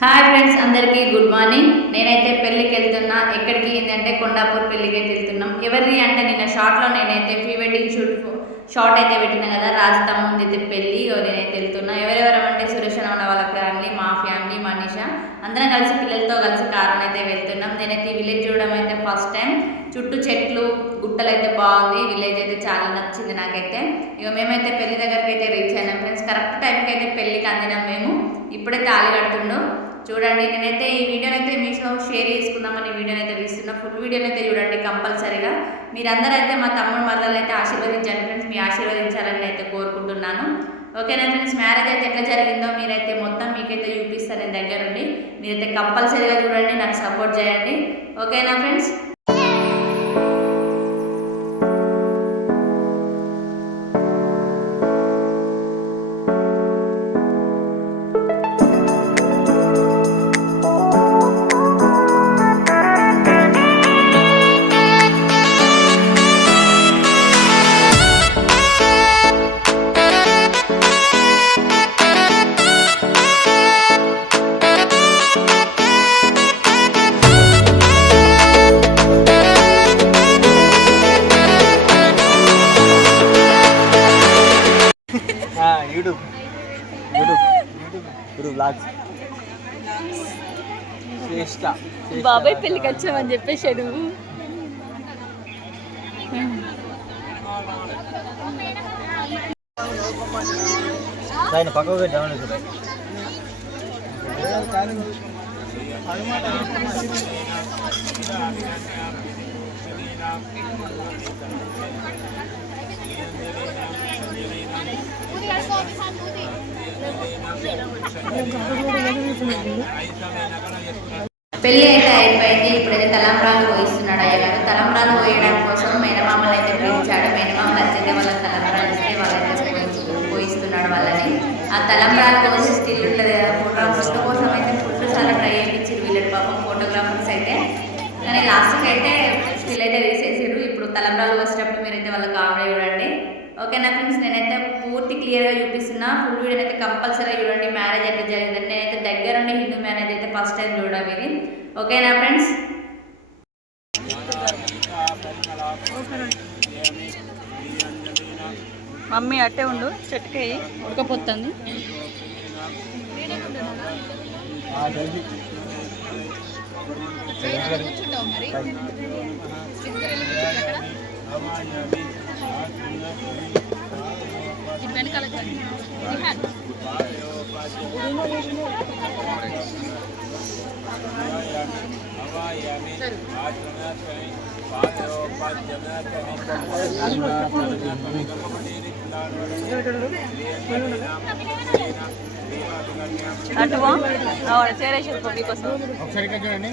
Hi friends, అందరికీ good morning. నేనైతే పెళ్ళికి వెళ్తున్నా. ఎక్కడికి ఏంటంటే కొండాపూర్ పెళ్ళికి అయితే వెళ్తున్నాం. ఎవరిది అంటే నిన్న షార్ట్లో నేనైతే ప్రీ వెడ్డింగ్ షార్ట్ అయితే పెట్టినా కదా, రాజు తమ్ముంది అయితే పెళ్ళి. నేనైతే వెళ్తున్నా. ఎవరెవరమంటే సురేష్ అన్న వాళ్ళ ఫ్యామిలీ, మా ఫ్యామిలీ, మనీష అందరం కలిసి పిల్లలతో కలిసి కారుని అయితే వెళ్తున్నాం. నేనైతే ఈ విలేజ్ చూడడం అయితే ఫస్ట్ టైం. చుట్టూ చెట్లు గుట్టలు అయితే బాగుంది. విలేజ్ అయితే చాలా నచ్చింది నాకైతే. ఇక మేమైతే పెళ్లి దగ్గరికి అయితే రీచ్ అయినాం ఫ్రెండ్స్. కరెక్ట్ టైంకి అయితే పెళ్ళికి అందినాం మేము. ఇప్పుడే తాళి కడుతుండో చూడండి. నేనైతే ఈ వీడియోని అయితే మీతో షేర్ చేసుకుందామని వీడియోని అయితే తీస్తున్నా. ఫుల్ వీడియోని అయితే చూడండి కంపల్సరీగా. మీరందరూ అయితే మా తమ్ముడు మరదలు అయితే ఆశీర్వదించండి ఫ్రెండ్స్. మీ ఆశీర్వదించాలని అయితే కోరుకుంటున్నాను. ఓకేనా ఫ్రెండ్స్, మ్యారేజ్ అయితే ఎట్లా జరిగిందో మీరైతే మొత్తం మీకైతే చూపిస్తాను నేను దగ్గరుండి. మీరైతే కంపల్సరీగా చూడండి, నాకు సపోర్ట్ చేయండి. ఓకేనా ఫ్రెండ్స్. బాబాయ్ పెళ్ళికి వచ్చామని చెప్పేసి నువ్వు పక్కకు పెళ్ళి అయితే అయిపోయింది. ఇప్పుడైతే తలంబ్రాలు పోయిస్తున్నాడు అయ్యగారు. తలంబ్రాలు పోయడం కోసం మేనమామలు అయితే పిలిచాడు. మేనమామలు వచ్చిందే వాళ్ళ తలంబ్రాలు ఇస్తే వాళ్ళైతే పోయిస్తున్నాడు వాళ్ళని. ఆ తలంబ్రాలు పోసి స్టిల్ ఉంటుంది కదా, ఫోటో కోసం అయితే ఫుల్ చాలా ట్రై చేయించారు వీళ్ళకి పాపం ఫోటోగ్రాఫర్స్ అయితే. కానీ లాస్ట్కి అయితే స్టిల్ అయితే తీసేసారు. ఇప్పుడు తలంబ్రాలు పోసేటప్పుడు మీరైతే వాళ్ళ కామెడీ చూడండి. ఓకేనా ఫ్రెండ్స్, నేనైతే పూర్తి క్లియర్గా చూపిస్తున్నా. ఫుల్ వీడియో అయితే కంపల్సరీగా చూడండి. మ్యారేజ్ అయితే జరిగిందండి. నేనైతే దగ్గరుండి హిందూ మ్యారేజ్ అయితే ఫస్ట్ టైం చూడడం ఇది. ఓకేనా ఫ్రెండ్స్. మమ్మీ అట్టే ఉండు, చెట్టుకి ఉడకపోతుంది. అటువా చేరేసారు కొద్ది కోసం ఒకసారి చూడండి.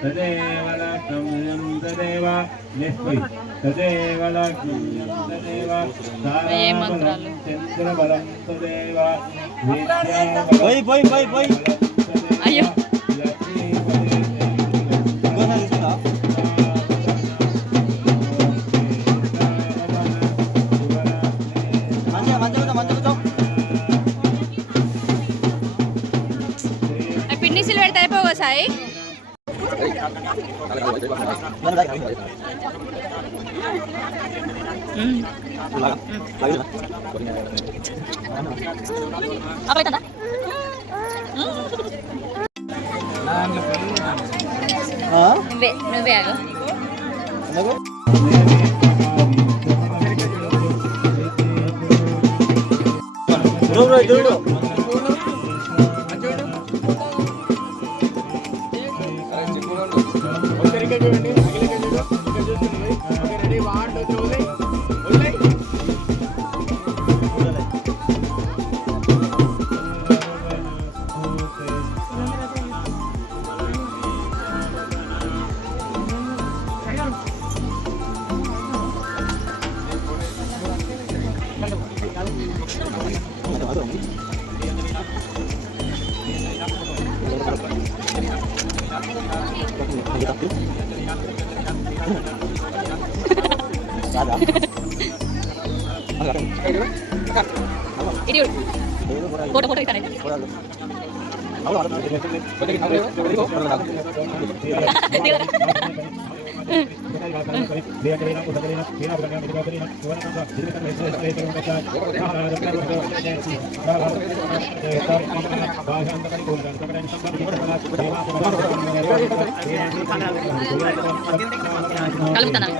తదేవ లక్ష్మం తదేవ నిస్పై తదేవ లక్ష్మం తదేవ తారాబలం చంద్రబలం తదేవ విద్యాబలం అయ్యో పిన్నిసిలు పెడితే అయిపోగా సాయి. నువ్వే ఆగు. ఇది ఫోటో ఫోటో ఇస్తాను కలుపుతాను.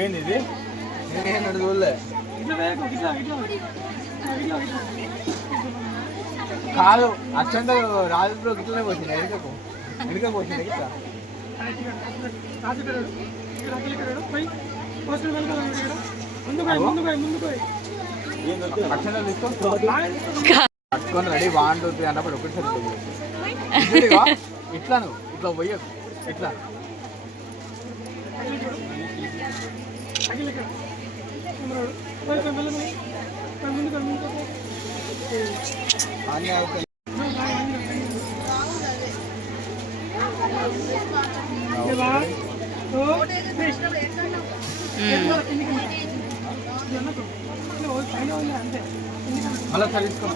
ఏంది చూడలే కాదు అచ్చంత రాజులో గిట్లనే పోతుంది ఎడుక పోతుంది ఇట్లా అక్షంతలు పట్టుకొని రెడీ బాగుంటుంది అన్నప్పుడు ఒకటిసారి ఇట్లా నువ్వు ఇట్లా పోయకు ఇట్లా మళ్ళీ తీసుకో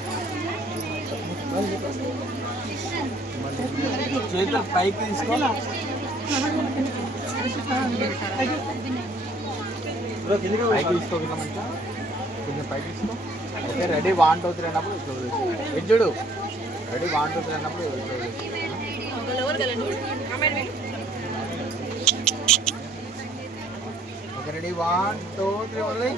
చేతులు పైకి తీసుకో పైకి తీసుకో కొంచెం పైకి తీసుకో ఓకే రెడీ 1 2 3 అన్నప్పుడు ఇట్లా చూడు రెడీ 1 2 3 అన్నప్పుడు ఓకే రెడీ 1 2 3 వదిలే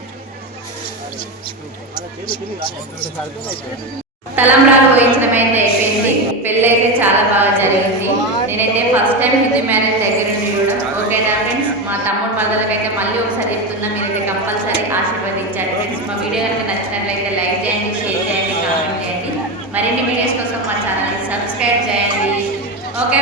తలంబ్రాలు పోయించడం అయితే అయిపోయింది. పెళ్ళి అయితే చాలా బాగా జరిగింది. నేనైతే ఫస్ట్ టైం హిందూ మ్యారేజ్ దగ్గర నుండి కూడా ఓకేనా ఫ్రెండ్స్. మా తమ్ముడు మరదలకి అయితే మళ్ళీ ఒకసారి చెప్తున్నా, మీరైతే కంపల్సరీ ఆశీర్వదించాలి ఫ్రెండ్స్. మా వీడియో కనుక నచ్చినట్లయితే లైక్ చేయండి, షేర్ చేయండి, కామెంట్ చేయండి. మరిన్ని వీడియోస్ కోసం మా ఛానల్ని సబ్స్క్రైబ్ చేయండి. ఓకే.